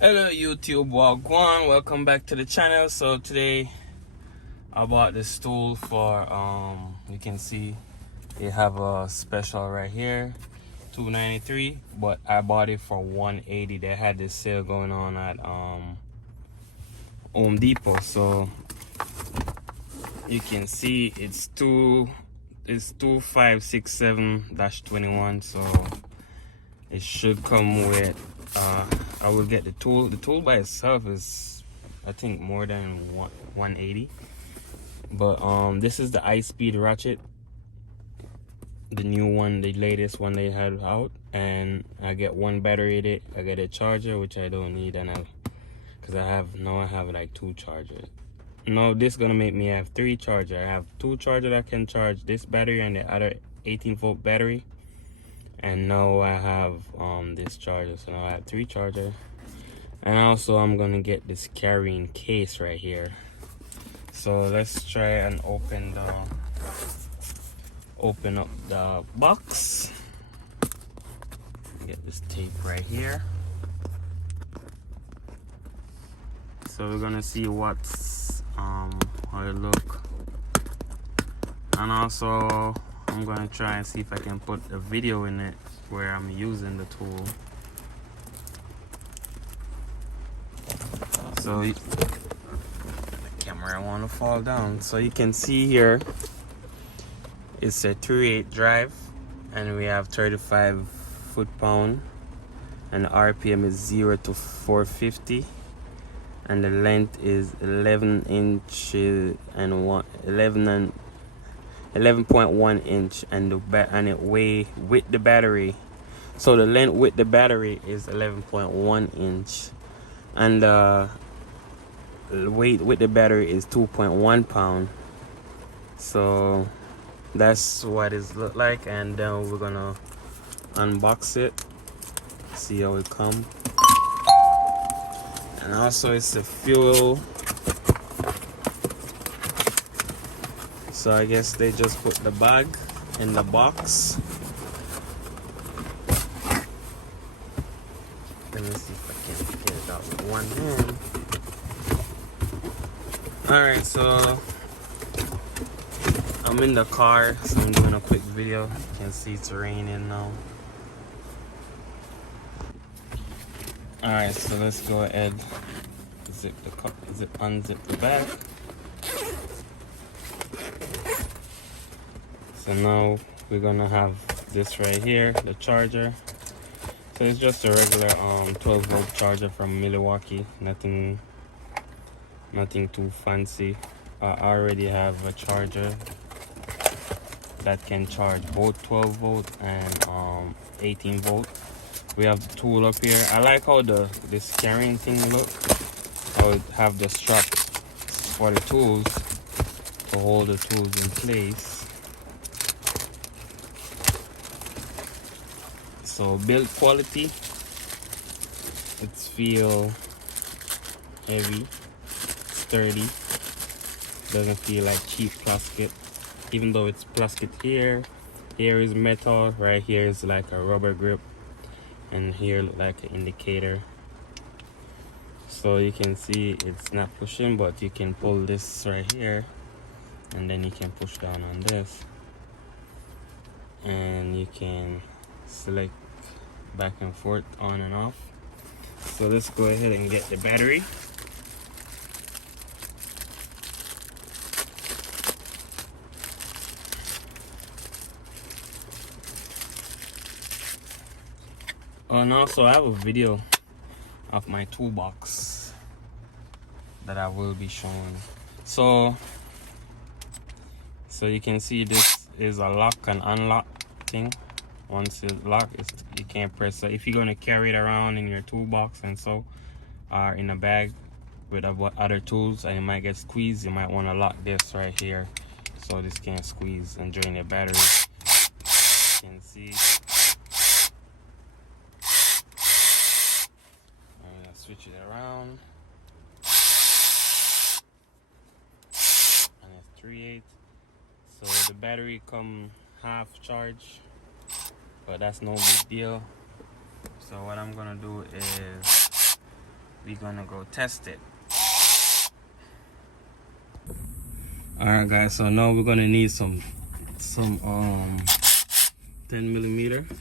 Hello YouTube, welcome back to the channel. So today I bought this tool for you can see they have a special right here, $293, but I bought it for $180. They had this sale going on at Home Depot. So you can see it's 2567-21. So it should come with I will get the tool. The tool by itself is I think more than 180, but this is the high-speed ratchet, the new one, the latest one they had out, and I get one battery in it. I get a charger, which I don't need, and because I have like 2 chargers. No, this is gonna make me have 3 chargers. I have 2 chargers that can charge this battery and the other 18-volt battery, and now I have this charger. So now I have 3 chargers. And also I'm gonna get this carrying case right here. So let's try and open up the box. Get this tape right here. So we're gonna see what's how it look. And also I'm gonna try and see if I can put a video in it where I'm using the tool. So the camera want to fall down. So you can see here it's a 3/8 drive, and we have 35 foot-pound, and the RPM is 0 to 450, and the length is 11 inches and 11.1 inch, and it weigh with the battery. So the length with the battery is 11.1 inch, and weight with the battery is 2.1 pound. So that's what it look like, and then we're gonna unbox it, see how it come. And also it's the fuel. So I guess they just put the bag in the box. Let me see if I can get it out with one hand. Alright, so I'm in the car, so I'm doing a quick video. You can see it's raining now. Alright, so let's go ahead, unzip the bag. So now we're gonna have this right here, the charger. So it's just a regular 12-volt charger from Milwaukee, nothing too fancy. I already have a charger that can charge both 12-volt and 18-volt. We have the tool up here. I like how this carrying thing look. I would have the strap for the tools to hold the tools in place. So build quality, it feel heavy, sturdy, doesn't feel like cheap plastic, even though it's plastic here is metal, right here is like a rubber grip, and here look like an indicator. So you can see it's not pushing, but you can pull this right here, and then you can push down on this, and you can select back and forth, on and off. So let's go ahead and get the battery. And also I have a video of my toolbox that I will be showing. So you can see this is a lock and unlock thing. Once it's locked, you can't press. So if you're going to carry it around in your toolbox and so, or in a bag with other tools, and you might get squeezed, you might want to lock this right here so this can't squeeze and drain the battery. You can see. I'm going to switch it around. And it's 3/8. So the battery come half charge, but that's no big deal. So what I'm gonna do is we're gonna go test it. Alright guys, so now we're gonna need some 10mm.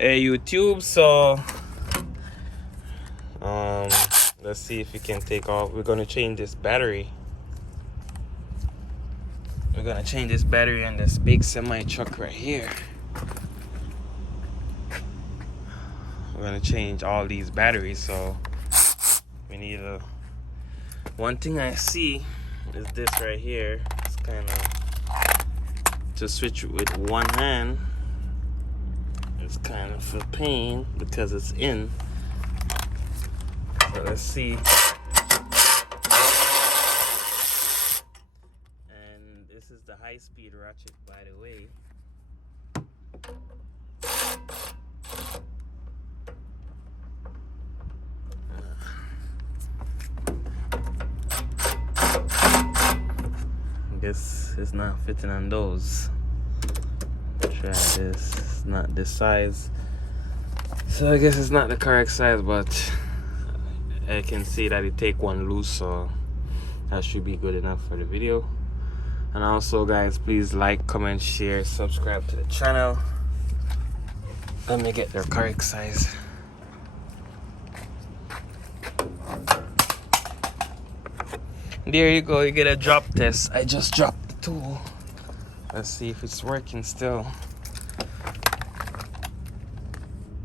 AU tube. So let's see if we can take off. We're gonna change this battery. We're gonna change this battery on this big semi truck right here. We're gonna change all these batteries, so we need a. One thing I see is this right here. It's kind of to switch with one hand. It's kind of a pain because it's in. So let's see. And this is the high-speed ratchet, by the way. I guess it's not fitting on those. Try this. It's not this size. So I guess it's not the correct size, but I can see that it take one loose, so that should be good enough for the video. And also guys, please like, comment, share, subscribe to the channel. Let me get their correct size. There you go, you get a drop test. I just dropped the tool. Let's see if it's working still.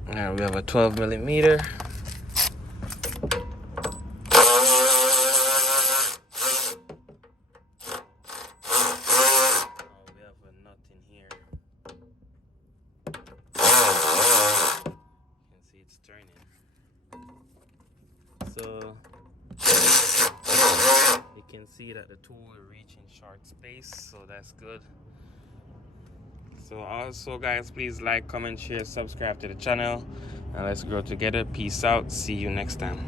Now we have a 12mm. So you can see that the tool will reach in short space, so that's good. So also guys, please like, comment, share, subscribe to the channel, and let's grow together. Peace out. See you next time.